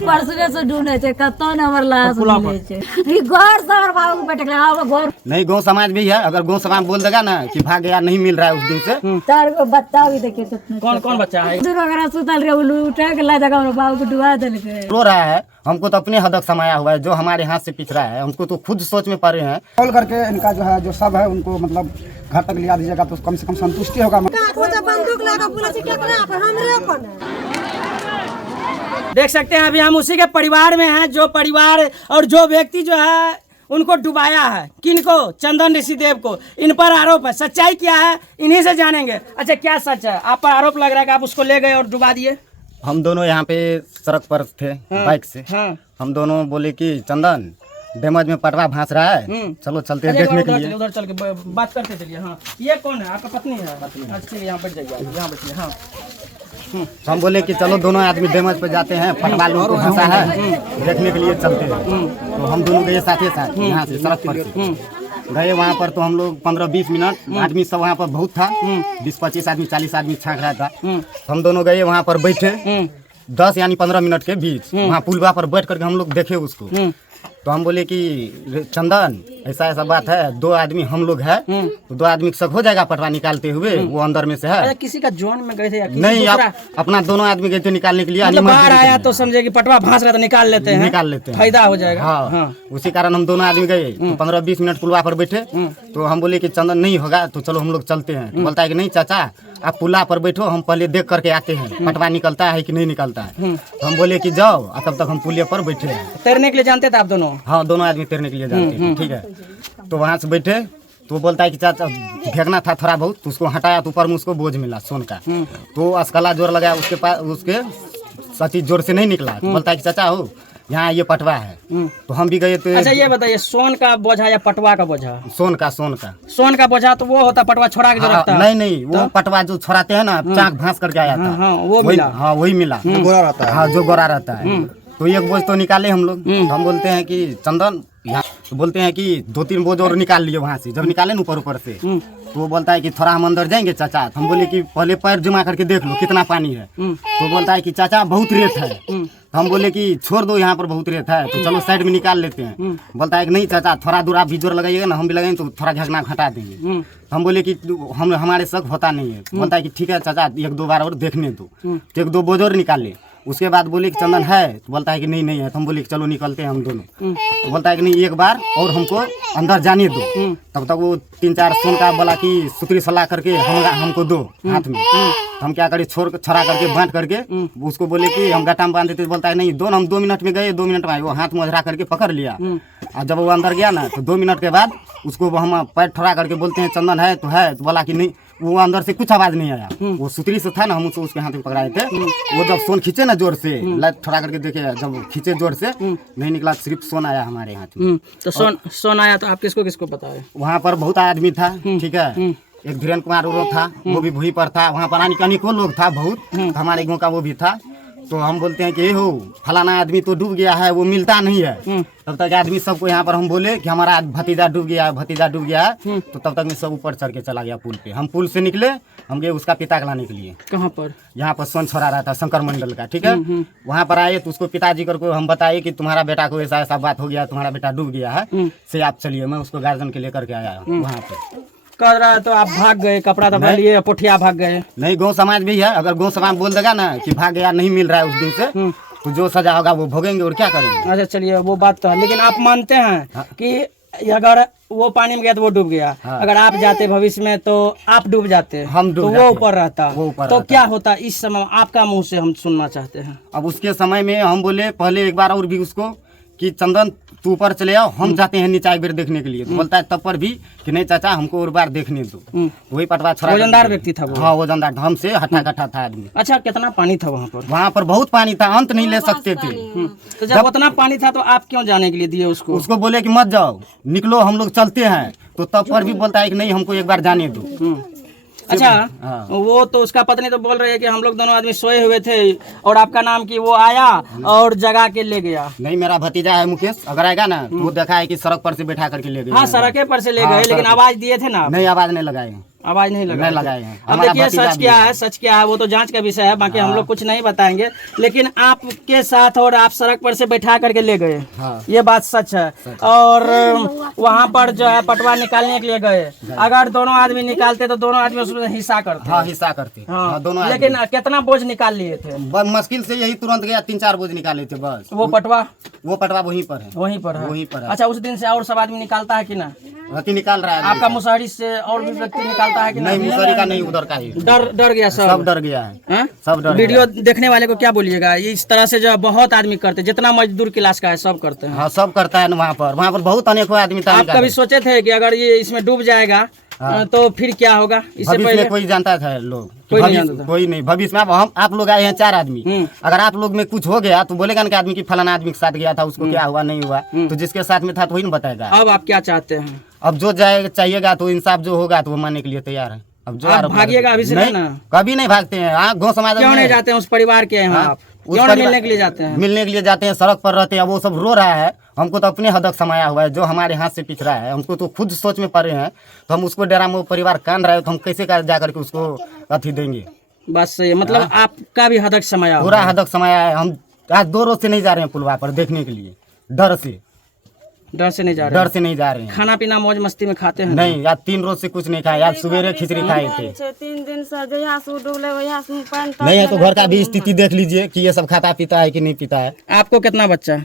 परसरे से ढूंढे थे कतो नंबर लाश मिले छे ई घर से और बाबू के बेटे आओ घर नहीं गौ समाज भी है। अगर गौ समाज बोल देगा ना कि भाग गया नहीं मिल रहा है उस दिन से। चार को बच्चा भी देखे तो कौन कौन बच्चा है? दूर वगैरह सुतल रे उठा के ला जगह बाबू को डुबा देलके। रो रहा है, हमको तो अपने हदक समाया हुआ है, जो हमारे हाथ से पिछ रहा है हमको तो खुद सोच में पड़े हैं। कॉल करके इनका जो है जो सब है उनको मतलब घर तक लिया दीजिएगा तो कम से कम संतुष्टि होगा। देख सकते हैं अभी हम उसी के परिवार में हैं, जो परिवार और जो व्यक्ति जो है उनको डुबाया है। किनको? चंदन ऋषिदेव को। इन पर आरोप है, सच्चाई क्या है इन्हीं से जानेंगे। अच्छा क्या सच है? आप पर आरोप लग रहा है कि आप उसको ले गए और डुबा दिए। हम दोनों यहाँ पे सड़क पर थे बाइक से। हम दोनों बोले कि चंदन डैमेज में पटवा भांस रहा है, चलो चलते हैं देखने के लिए। उधर चल के बात करते चलिए। हाँ ये कौन है? आपका पत्नी है? अच्छा यहाँ बैठ जाइए, यहाँ बैठिए। हाँ तो हम बोले कि चलो दोनों आदमी डैमेज पे जाते हैं, पटवा लोग को फंसा है देखने के लिए चलते हैं। तो हम दोनों गए साथ ही साथ यहाँ से सड़क पर से गए वहाँ पर। तो हम लोग 15-20 मिनट आदमी सब वहाँ पर बहुत था, 20-25 आदमी 40 आदमी छाँक रहा था। तो हम दोनों गए वहाँ पर बैठे 10 यानी 15 मिनट के बीच वहाँ पुलवा पर बैठ करके हम लोग देखे उसको। तो हम बोले कि चंदन ऐसा ऐसा बात है, 2 आदमी हम लोग है तो 2 आदमी शक हो जाएगा पटवा निकालते हुए, वो अंदर में से है। अच्छा किसी का जोन में गए थे या किसी नहीं दूसरा? आप अपना दोनों आदमी गए थे निकालने के लिए। मतलब बाहर आया तो समझे कि पटवा भांस रहा तो निकाल लेते हैं, फायदा हो जाएगा। हाँ। उसी कारण हम दोनों आदमी गए तो 15-20 मिनट पुलवा पर बैठे। तो हम बोले कि चंदन नहीं होगा तो चलो हम लोग चलते हैं। तो बोलता है कि नहीं चाचा आप पुला पर बैठो, हम पहले देख करके आते हैं पटवा निकलता है कि नहीं निकलता है। तो हम बोले कि जाओ, तब तक हम पुलिया पर बैठे हैं। तैरने के लिए जानते थे आप दोनों? हाँ दोनों आदमी तैरने के लिए जानते हैं। ठीक है, तो वहाँ से बैठे तो वो बोलता है कि चाचा फेंकना था थोड़ा बहुत, तो उसको हटाया तो ऊपर में उसको बोझ मिला सोन का। तो असकला जोर लगाया उसके पास, उसके सची जोर से नहीं निकला। तो बोलता है कि चाचा हो यहाँ ये पटवा है। तो हम भी गए तो अच्छा ये बताइए सोन का बोझा या पटवा का बोझा? सोन का सोन का बोझा तो वो होता पटवा छोड़ा के जो रखता है। नहीं वो पटवा जो छोड़ाते हैं ना, चाक भांस करके आया था। वो मिला। हाँ वही मिला, जो गोरा रहता है। हाँ जो गोरा रहता है। तो एक बोझ तो निकाले हम लोग। हम बोलते हैं कि चंदन यहाँ, तो बोलते हैं कि 2-3 बोझ और निकाल लिए वहाँ से। जब निकाले ना ऊपर से तो वो बोलता है कि थोड़ा हम अंदर जाएंगे चाचा। हम बोले कि पहले पैर जमा करके देख लो कितना पानी है। तो बोलता है कि चाचा बहुत रेत है। हम बोले कि छोड़ दो यहाँ पर बहुत रेत है, तो चलो साइड में निकाल लेते हैं। बोलता है कि नहीं चाचा थोड़ा दूर आप भी जोर लगाइएगा ना, हम भी लगाएंगे तो थोड़ा झगना घटा देंगे। हम बोले कि हम हमारे शक होता नहीं है। बोलता है कि ठीक है चाचा 1-2 बार और देखने दो। तो 1-2 बोझ और निकाले। उसके बाद बोले कि चंदन है, तो बोलता है कि नहीं है। तो हम बोले कि चलो निकलते हैं हम दोनों। तो बोलता है कि नहीं एक बार और हमको अंदर जाने दो। तब तक वो 3-4 सोन का बोला कि सुतरी सलाह करके हमको दो हाथ में। हम क्या करें छड़ा करके बांध करके उसको बोले कि हम गट्टा में बांध देते। बोलता है नहीं हम 2 मिनट में गए, 2 मिनट में वो हाथ मोजरा करके पकड़ लिया। और जब वो अंदर गया ना तो 2 मिनट के बाद उसको हम पैर ठड़ा करके बोलते हैं चंदन है तो है। तो बोला कि नहीं, वो अंदर से कुछ आवाज नहीं आया। वो सुतरी से था ना, हम उसके हाथ में पकड़ाए थे। वो जब सोन खींचे ना जोर से, लाइट ठड़ा करके देखे, जब खींचे जोर से नहीं निकला, सिर्फ सोन आया हमारे हाथ में। तो सोन आया तो आप किसको बताए? वहाँ पर बहुत आदमी था। ठीक है, एक धीरेन्द्र कुमार उरो था, वो भी भूई पर था। वहाँ पर अनेकों लोग था बहुत, हमारे गाँव का वो भी था। तो हम बोलते हैं कि हो फलाना आदमी तो डूब गया है, वो मिलता नहीं है। तब तक आदमी सबको यहाँ पर हम बोले कि हमारा भतीजा डूब गया है। तो तब तक में सब ऊपर चढ़ के चला गया पुल पे। हम पुल से निकले, हम गए उसका पिता लाने के लिए। कहाँ पर? यहाँ पर सोन छोड़ा रहा था शंकर मंडल का। ठीक है, वहाँ पर आए तो उसको पिताजी को हम बताए कि तुम्हारा बेटा को ऐसा ऐसा बात हो गया, तुम्हारा बेटा डूब गया है, से आप चलिए। मैं उसको गार्जियन के लेकर के आया वहाँ पे। कर रहा है तो आप भाग गए, कपड़ा तो लिए पोठिया भाग गए। नहीं गौ समाज भी है। अगर गौ समाज बोल देगा ना कि भाग गया नहीं मिल रहा है उस दिन से, तो जो सजा होगा वो भोगेंगे और क्या करेंगे। अच्छा चलिए वो बात तो है, लेकिन आप मानते हैं कि अगर वो पानी में गया तो वो डूब गया। अगर आप जाते भविष्य में तो आप डूब जाते, हम डूब तो वो ऊपर रहता, तो क्या रहता। होता इस समय आपका मुंह से हम सुनना चाहते हैं। अब उसके समय में हम बोले पहले एक बार और भी उसको कि चंदन तू ऊपर चले आओ, हम जाते हैं नीचे एक बार देखने के लिए। तो बोलता है तब पर भी कि नहीं चाचा हमको और बार देखने दो। वही पटवा छोड़ा। वजनदार व्यक्ति था वो। हाँ वजनदार, हमसे हट्टा कट्ठा था आदमी। अच्छा कितना पानी था वहाँ पर? वहाँ पर बहुत पानी था, अंत नहीं ले सकते थे। तो जब उतना पानी था तो आप क्यों जाने के लिए दिए उसको? उसको बोले कि मत जाओ, निकलो हम लोग चलते हैं। तो तब पर भी बोलता है कि नहीं हमको एक बार जाने दो। अच्छा वो तो उसका पत्नी तो बोल रही है कि हम लोग दोनों आदमी सोए हुए थे और आपका नाम कि वो आया और जगा के ले गया। नहीं मेरा भतीजा है मुकेश, अगर आएगा ना तो वो देखा है कि सड़क पर से बैठा करके ले गए। हाँ सड़के पर से ले गए, लेकिन आवाज दिए थे ना? नहीं आवाज नहीं लगाए। आवाज नहीं नहीं लगाए हैं। अब हमारा देखिए भतीजा सच भी क्या है। है, सच क्या है वो तो जांच का विषय है, बाकी हम लोग कुछ नहीं बताएंगे। लेकिन आपके साथ और आप सड़क पर से बैठा करके ले गए, हाँ। ये बात सच है। और वहाँ पर जो है पटवा निकालने के लिए गए, अगर दोनों आदमी निकालते तो दोनों आदमी उसमें हिस्सा करते। हाँ हिस्सा करते। हाँ दोनों आदमी। लेकिन कितना बोझ निकाल लिए थे? मुश्किल से यही तुरंत गया, 3-4 बोझ निकाले थे बस। वो पटवा वहीं पर है। वहीं पर है। वहीं पर है। अच्छा, उस दिन से और सब आदमी निकालता है कि ना? व्यक्ति निकाल रहा है। आपका मुसहरी से और भी व्यक्ति निकालता है कि नहीं, मुसहरी का नहीं, उधर का ही। डर गया सब डर गया है। हाँ? सब डर वीडियो देखने वाले को क्या बोलिएगा? इस तरह से जो बहुत आदमी करते हैं, जितना मजदूर क्लास का है सब करते हैं। हाँ सब करता है ना वहाँ पर बहुत अनेकों आदमी था। आप कभी सोचे थे कि अगर ये इसमें डूब जाएगा तो फिर क्या होगा? इससे भविष्य पहले में कोई जानता था लोग? कोई नहीं जानता था। कोई नहीं। भविष्य में अब आप लोग आए हैं 4 आदमी, अगर आप लोग में कुछ हो गया तो बोलेगा ना कि आदमी की फलाना आदमी के साथ गया था, उसको क्या हुआ नहीं हुआ, तो जिसके साथ में था तो वही ना बताएगा। अब आप क्या चाहते हैं? अब जो चाहिएगा तो इंसाफ जो होगा तो वो मानने के लिए तैयार है। अब जो आप भागिएगा अभी से नहीं ना? कभी नहीं भागते हैं। हाँ गाँव समाज क्यों नहीं जाते हैं उस परिवार के यहाँ? आप क्यों नहीं मिलने के लिए जाते हैं? मिलने के लिए जाते हैं, सड़क पर रहते हैं। वो सब रो रहा है, हमको तो अपने हदक समाया हुआ है, जो हमारे हाथ से पिछ रहा है। हमको तो खुद सोच में पड़े हैं, तो हम उसको डेरा में परिवार कान रहा है तो हम कैसे जा करके उसको अथी देंगे? बस सही है, मतलब आपका भी हदक समाया पूरा हदक समाया है। हम आज 2 रोज से नहीं जा रहे हैं पुलवा पर देखने के लिए, डर से नहीं जा रहे? डर से नहीं जा रहे हैं। खाना पीना मौज मस्ती में खाते हैं? नहीं, आज 3 रोज से कुछ नहीं खाया। आज सवेरे खिचड़ी खाए थे। 3 दिन से जहिया से डूबले वहिया से पानी नहीं है तो घर का भी स्थिति देख लीजिए कि ये सब खाता पीता है कि नहीं पीता है। आपको कितना बच्चा?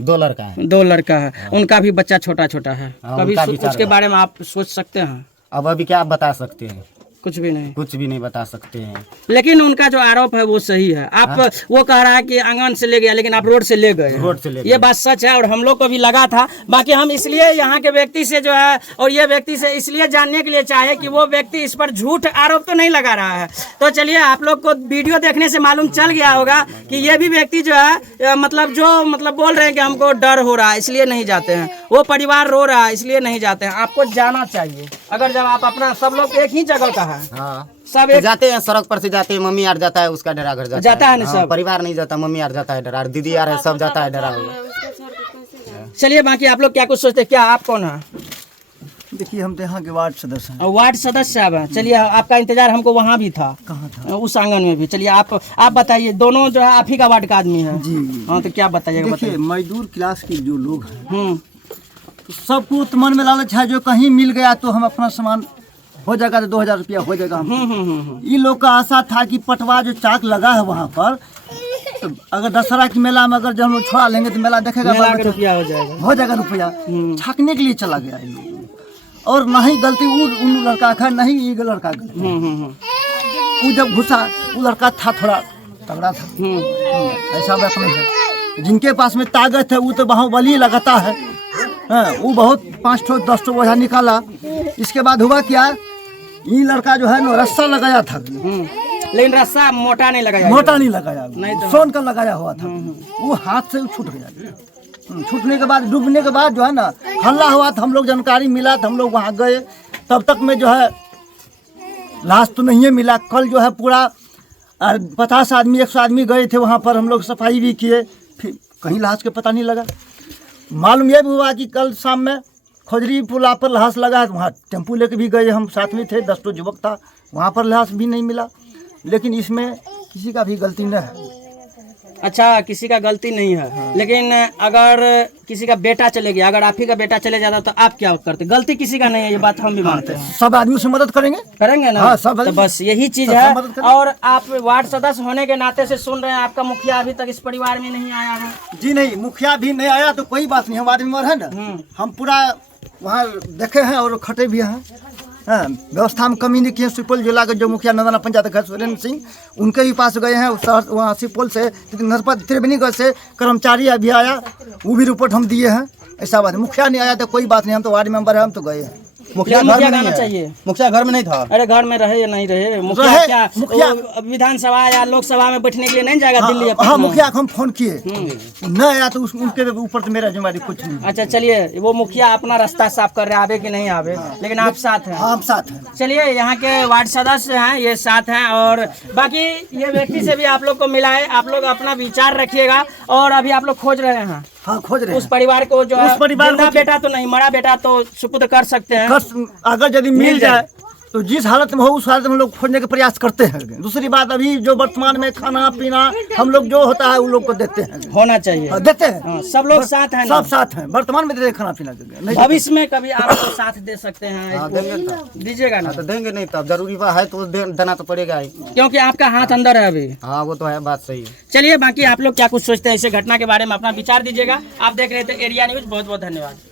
2 लड़का है। 2 लड़का है। उनका भी बच्चा छोटा छोटा है। हाँ, कभी उनका भी उसके बारे में आप सोच सकते हैं? अब अभी क्या आप बता सकते हैं? कुछ भी नहीं। कुछ भी नहीं बता सकते हैं। लेकिन उनका जो आरोप है वो सही है। आप वो कह रहा है कि आंगन से ले गया, लेकिन आप रोड से ले गए। रोड से ले गए। ये बात सच है और हम लोग को भी लगा था। बाकी हम इसलिए यहाँ के व्यक्ति से जो है और ये व्यक्ति से इसलिए जानने के लिए चाहे कि वो व्यक्ति इस पर झूठ आरोप तो नहीं लगा रहा है। तो चलिए, आप लोग को वीडियो देखने से मालूम चल गया होगा कि ये भी व्यक्ति जो है मतलब बोल रहे हैं कि हमको डर हो रहा है इसलिए नहीं जाते हैं, वो परिवार रो रहा है इसलिए नहीं जाते हैं। आपको जाना चाहिए। अगर जब आप अपना सब लोग एक ही जगह का है, हाँ सब एक जाते हैं, सड़क पर से जाते हैं। मम्मी यार जाता है, उसका डेरा घर जाता है ना हाँ, सब? परिवार नहीं जाता, मम्मी यार जाता है डेरा, दीदी यार है, सब जाता है डेरा। चलिए, बाकी आप लोग क्या कुछ सोचते हैं? क्या आप कौन है? देखिए, हम तो यहाँ के वार्ड सदस्य हैं। वार्ड सदस्य साहब हैं। चलिए, आपका इंतजार हमको वहाँ भी था। कहाँ था? उस आंगन में भी। चलिए, आप बताइए, दोनों जो है आप ही का वार्ड का आदमी है? जी। हाँ, तो क्या बताइएगा? देखिए, मजदूर क्लास के जो लोग हैं तो सबको तो मन में लालच है, जो कहीं मिल गया तो हम अपना सामान हो जाएगा, तो 2000 रुपया हो जाएगा। ये लोग का आशा था कि पटवा जो चाक लगा है वहाँ पर, तो अगर दशहरा के मेला में अगर जब हम लोग छोड़ा लेंगे तो मेला देखेगा, रुपया हो जाएगा, हो जाएगा रुपया। छाकने के लिए चला गया ये लोग। और नहीं गलती उन लड़का का, नहीं ये लड़का का। वो जब घुसा, वो लड़का था थोड़ा तगड़ा था, ऐसा बात नहीं है। जिनके पास में ताकत है वो तो बाहुबली लगाता है। हाँ, वो बहुत 5-10 बोझा निकाला। इसके बाद हुआ क्या, ये लड़का जो है ना रस्सा लगाया था, लेकिन रस्सा मोटा नहीं लगाया। मोटा नहीं लगाया, नहीं तो सोन का लगाया हुआ था। वो हाथ से छूट गया। छूटने के बाद, डूबने के बाद जो है ना हल्ला हुआ था। हम लोग जानकारी मिला तो हम लोग वहाँ गए। तब तक में जो है लाश तो नहीं मिला। कल जो है पूरा 50 आदमी 100 आदमी गए थे वहाँ पर, हम लोग सफाई भी किए, फिर कहीं लाश का पता नहीं लगा। मालूम यह भी हुआ कि कल शाम में खोजरी पुला पर लाश लगा है, वहाँ टेम्पू लेके भी गए, हम साथ में थे, 10 युवक था, वहाँ पर लाश भी नहीं मिला। लेकिन इसमें किसी का भी गलती नहीं है। अच्छा, किसी का गलती नहीं है। लेकिन अगर किसी का बेटा चले गया, अगर आप ही का बेटा चले जाता तो आप क्या करते? गलती किसी का नहीं है, ये बात हम भी मानते हैं। सब आदमी से मदद करेंगे ना? हाँ, सब। तो बस यही चीज है। और आप वार्ड सदस्य होने के नाते से सुन रहे हैं, आपका मुखिया अभी तक इस परिवार में नहीं आया है? जी नहीं, मुखिया भी नहीं आया तो कोई बात नहीं, हम आदमी मर है ना। हम पूरा वहाँ देखे हैं और खटे भी हैं। हाँ, व्यवस्था में कमी नहीं की है। सुपौल जिला के जो मुखिया नंदना पंचायत अध्यक्ष सुरेंद्र सिंह, उनके भी पास गए हैं। वहाँ सुपौल से त्रिवेणीगढ़ से कर्मचारी अभी आया, वो भी रिपोर्ट हम दिए हैं। ऐसा बात है, मुखिया नहीं आया तो कोई बात नहीं, हम तो वार्ड मेंबर है, हम तो गए हैं। मुखिया गाना चाहिए। मुखिया घर में नहीं था। अरे घर में रहे या नहीं रहे, मुखिया क्या विधानसभा या लोकसभा में बैठने के लिए नहीं जाएगा दिल्ली? हाँ, मुखिया को हम फोन किए, न आया तो उनके ऊपर तो मेरा जिम्मेदारी कुछ नहीं। अच्छा, चलिए, वो मुखिया अपना रास्ता साफ कर रहे हैं, आवे कि नहीं आवे, लेकिन आप साथ हैं? हाँ, हम साथ हैं। चलिए, यहाँ के वार्ड सदस्य हैं, ये साथ हैं। और बाकी ये व्यक्ति से भी आप लोग को मिला है, आप लोग अपना विचार रखिएगा। और अभी आप लोग खोज रहे हैं? हाँ, खोज रहे हैं उस परिवार को, जो उस परिवार जिंदा बेटा तो नहीं, मरा बेटा तो सुपुर्द कर सकते हैं। अगर यदि मिल जाए तो जिस हालत में हो उस हालत में हम लोग खोजने का प्रयास करते हैं। दूसरी बात, अभी जो वर्तमान में खाना पीना हम लोग जो होता है उन लोग को देते हैं, होना चाहिए। देते हैं। हाँ, सब लोग साथ हैं ना? सब साथ हैं, वर्तमान में देते हैं खाना पीना नहीं। भविष्य में कभी आपको साथ दे सकते हैं? हाँ, देंगे तो। दीजिएगा ना? तो देंगे नहीं तब जरूरी बात है तो देना तो पड़ेगा ही। क्योंकि आपका हाथ अंदर है अभी। हाँ वो तो है, बात सही है। चलिए, बाकी आप लोग क्या कुछ सोचते हैं इस घटना के बारे में अपना विचार दीजिएगा। आप देख रहे थे एरिया न्यूज। बहुत बहुत धन्यवाद।